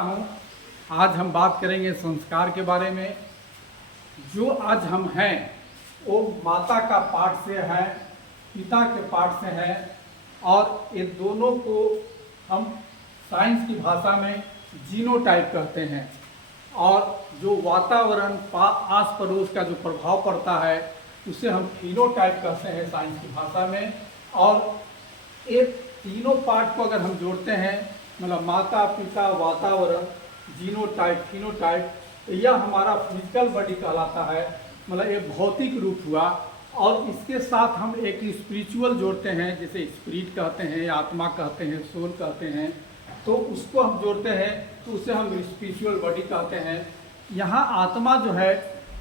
हूँ। आज हम बात करेंगे संस्कार के बारे में। जो आज हम हैं वो माता का पाठ से है, पिता के पाठ से है, और ये दोनों को हम साइंस की भाषा में जीनोटाइप कहते हैं। और जो वातावरण आस पड़ोस का जो प्रभाव पड़ता है उसे हम फिनोटाइप कहते हैं साइंस की भाषा में। और ये तीनों पार्ट को अगर हम जोड़ते हैं, मतलब माता पिता वातावरण जीनोटाइप फिनोटाइप, तो यह हमारा फिजिकल बॉडी कहलाता है, मतलब ये भौतिक रूप हुआ। और इसके साथ हम एक स्पिरिचुअल जोड़ते हैं, जैसे स्पिरिट कहते हैं, आत्मा कहते हैं, सोल कहते हैं, तो उसको हम जोड़ते हैं तो उसे हम स्पिरिचुअल बॉडी कहते हैं। यहाँ आत्मा जो है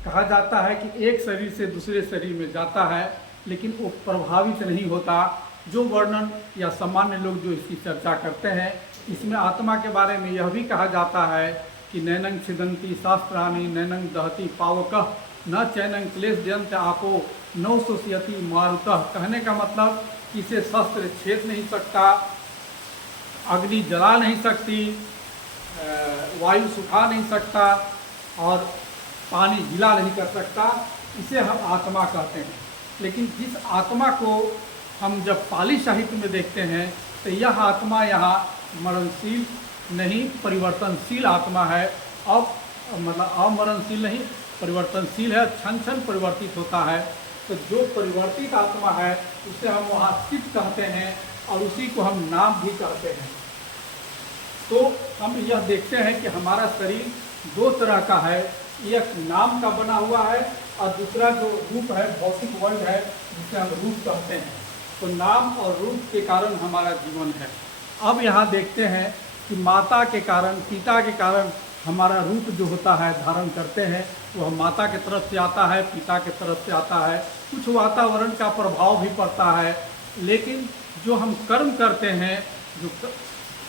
कहा जाता है कि एक शरीर से दूसरे शरीर में जाता है, लेकिन वो प्रभावित नहीं होता। जो वर्णन या सामान्य लोग जो इसकी चर्चा करते हैं, इसमें आत्मा के बारे में यह भी कहा जाता है कि नैनंग छिदंती शास्त्राणी नैनंग दहती पावकः न चैनंग क्लेश जयंत आपो नौ सोष्यति मारुतः। कहने का मतलब कि इसे शस्त्र छेद नहीं सकता, अग्नि जला नहीं सकती, वायु सुखा नहीं सकता, और पानी गीला नहीं कर सकता। इसे हम आत्मा कहते हैं। लेकिन जिस आत्मा को हम जब पाली साहित्य में देखते हैं तो यह आत्मा यहाँ मरणशील नहीं, परिवर्तनशील आत्मा है। अब मतलब अमरणशील नहीं, परिवर्तनशील है, क्षण क्षण परिवर्तित होता है। तो जो परिवर्तित आत्मा है उसे हम वहाँ चित्त कहते हैं, और उसी को हम नाम भी कहते हैं। तो हम यह देखते हैं कि हमारा शरीर दो तरह का है, एक नाम का बना हुआ है और दूसरा जो रूप है, भौतिक वर्ल्ड है, जिसे हम रूप कहते हैं। तो नाम और रूप के कारण हमारा जीवन है। अब यहाँ देखते हैं कि माता के कारण पिता के कारण हमारा रूप जो होता है धारण करते हैं, वह माता के तरफ से आता है, पिता के तरफ से आता है। कुछ वातावरण का प्रभाव भी पड़ता है, लेकिन जो हम कर्म करते हैं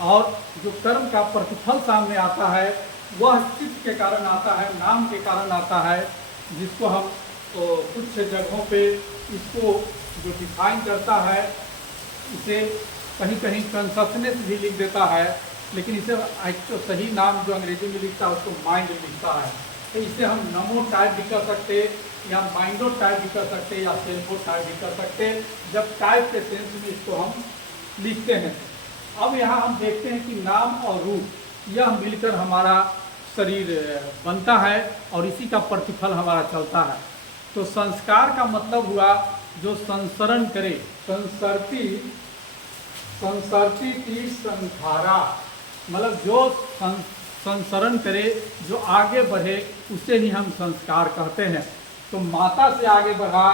और जो कर्म का प्रतिफल सामने आता है वह चित्त के कारण आता है, नाम के कारण आता है, जिसको हम तो कुछ जगहों पे इसको जो डिफाइन करता है, इसे कहीं कहीं कंसस्नेस भी लिख देता है, लेकिन इसे एक्चुअल सही नाम जो अंग्रेजी में लिखता है उसको माइंड लिखता है। तो इसे हम नमो टाइप भी कर सकते, या माइंडो टाइप भी कर सकते, या सेल्फो टाइप भी कर सकते, जब टाइप के सेंस में इसको हम लिखते हैं। अब यहाँ हम देखते हैं कि नाम और रूप यह मिलकर हमारा शरीर बनता है, और इसी का प्रतिफल हमारा चलता है। तो संस्कार का मतलब हुआ जो संसरण करे, संसरती की संखारा, मतलब जो संसरण करे, जो आगे बढ़े, उसे ही हम संस्कार कहते हैं। तो माता से आगे बढ़ा,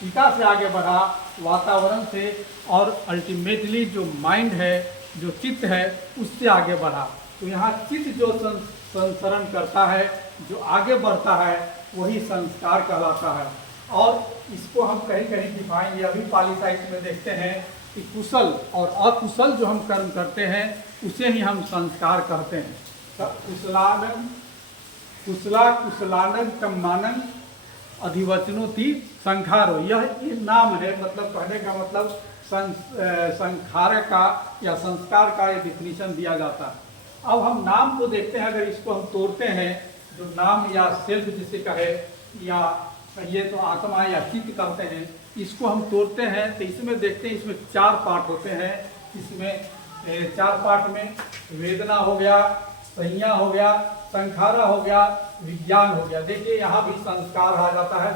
पिता से आगे बढ़ा, वातावरण से, और अल्टीमेटली जो माइंड है, जो चित्त है, उससे आगे बढ़ा। तो यहाँ चित्त जो संसरण करता है, जो आगे बढ़ता है, वही संस्कार कहलाता है। और इसको हम कहीं कहीं डिफाइन यह भी पाली साहित्य में देखते हैं कि कुशल और अकुशल जो हम कर्म करते हैं उसे ही हम संस्कार कहते हैं। कुशलानन कम्मानन अधिवचनोति संखारो, यह नाम है। मतलब कहने का मतलब संखार का या संस्कार का ये डिफिनीशन दिया जाता है। अब हम नाम को देखते हैं, अगर इसको हम तोड़ते हैं, जो नाम या सेल्फ जिसे कहे, या ये तो आत्मा या चित्त कहते हैं, इसको हम तोड़ते हैं तो इसमें देखते हैं, इसमें चार पार्ट होते हैं। इसमें चार पार्ट में वेदना हो गया, संज्ञा हो गया, संखारा हो गया, विज्ञान हो गया। देखिए यहाँ भी संस्कार आ जाता है,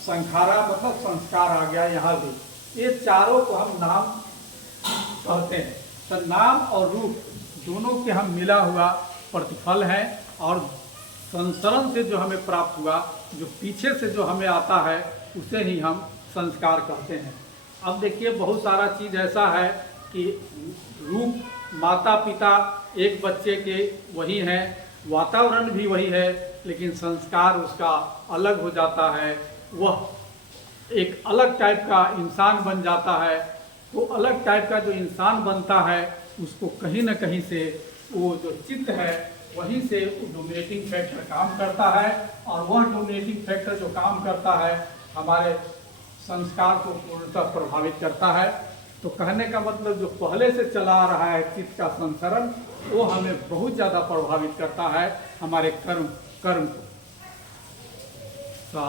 संखारा मतलब संस्कार आ गया यहाँ भी। ये चारों को हम नाम कहते हैं। तो नाम और रूप दोनों के हम मिला हुआ प्रतिफल है, और संसरण से जो हमें प्राप्त हुआ, जो पीछे से जो हमें आता है, उसे ही हम संस्कार कहते हैं। अब देखिए बहुत सारा चीज़ ऐसा है कि रूप माता पिता एक बच्चे के वही हैं, वातावरण भी वही है, लेकिन संस्कार उसका अलग हो जाता है। वह एक अलग टाइप का इंसान बन जाता है। तो अलग टाइप का जो इंसान बनता है, उसको कहीं ना कहीं से वो जो चित्त है वहीं से डोमिनेटिंग फैक्टर काम करता है, और वह डोमिनेटिंग फैक्टर जो काम करता है हमारे संस्कार को पूर्णतः प्रभावित करता है। तो कहने का मतलब जो पहले से चला आ रहा है चित्त का संसरण, वो हमें बहुत ज़्यादा प्रभावित करता है, हमारे कर्म को। सा